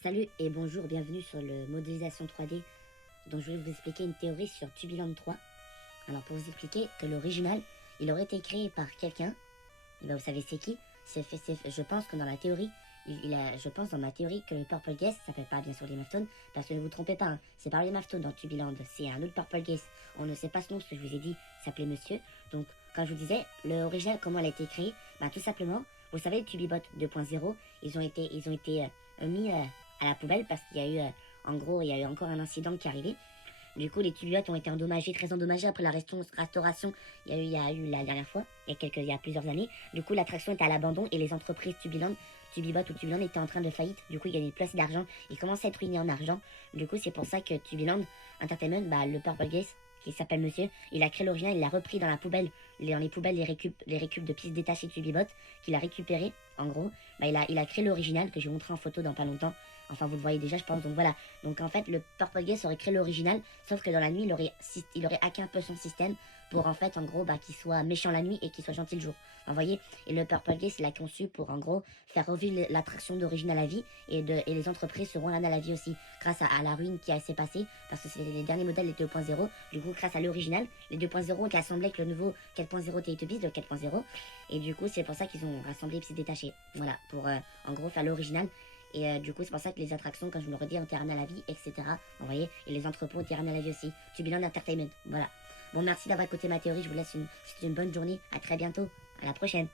Salut et bonjour, bienvenue sur le modélisation 3D dont je vais vous expliquer une théorie sur Tubiland 3. Alors pour vous expliquer que l'original, il aurait été créé par quelqu'un, et ben vous savez c'est qui. Je pense que dans la théorie, je pense dans ma théorie que le Purple Guest s'appelle pas bien sûr les Maftones, parce que ne vous trompez pas, hein, c'est pas les Maftones dans Tubiland, c'est un autre Purple Guest. On ne sait pas ce nom, ce que je vous ai dit, s'appelait Monsieur. Donc quand je vous disais, l'original comment elle a été créée, ben tout simplement, vous savez Tubibot 2.0, ils ont été mis à la poubelle parce qu'il y a eu, en gros, il y a eu encore un incident qui est arrivé. Du coup, les tubiotes ont été endommagés, très endommagés après la restauration. Il y a eu la dernière fois, il y a plusieurs années. Du coup, l'attraction était à l'abandon et les entreprises Tubibot ou Tubiland étaient en train de faillite. Du coup, il gagnait plus assez d'argent. Ils commençaient à être ruinés en argent. Du coup, c'est pour ça que Tubiland Entertainment, bah, le Purple Gaze, qui s'appelle Monsieur, il a créé l'original, il l'a repris dans la poubelle, dans les poubelles, les récup de pièces détachées de Tubibot, qu'il a récupéré. En gros, bah, il a créé l'original que je vais montrer en photo dans pas longtemps. Enfin, vous le voyez déjà, je pense. Donc voilà. Donc en fait, le Purple Gaze aurait créé l'original, sauf que dans la nuit, il aurait hacké un peu son système pour en fait, en gros, bah, qu'il soit méchant la nuit et qu'il soit gentil le jour. Vous voyez. Et le Purple Gaze, il a conçu pour, en gros, faire revivre l'attraction d'origine à la vie et les entreprises seront ramenées à la vie aussi grâce à la ruine qui s'est passée parce que c'est les derniers modèles les 2.0. Du coup, grâce à l'original, les 2.0 ont assemblé avec le nouveau 4.0 Teletubbies, le 4.0. Et du coup, c'est pour ça qu'ils ont rassemblé les petits détachés. Voilà, pour en gros faire l'original. Et du coup, c'est pour ça que les attractions, comme je vous le redis, ont été ramenées à la vie, etc. Vous voyez. Et les entrepôts ont été ramenés à la vie aussi. Tubuland Entertainment. Voilà. Bon, merci d'avoir écouté ma théorie. Je vous laisse une bonne journée. À très bientôt. À la prochaine.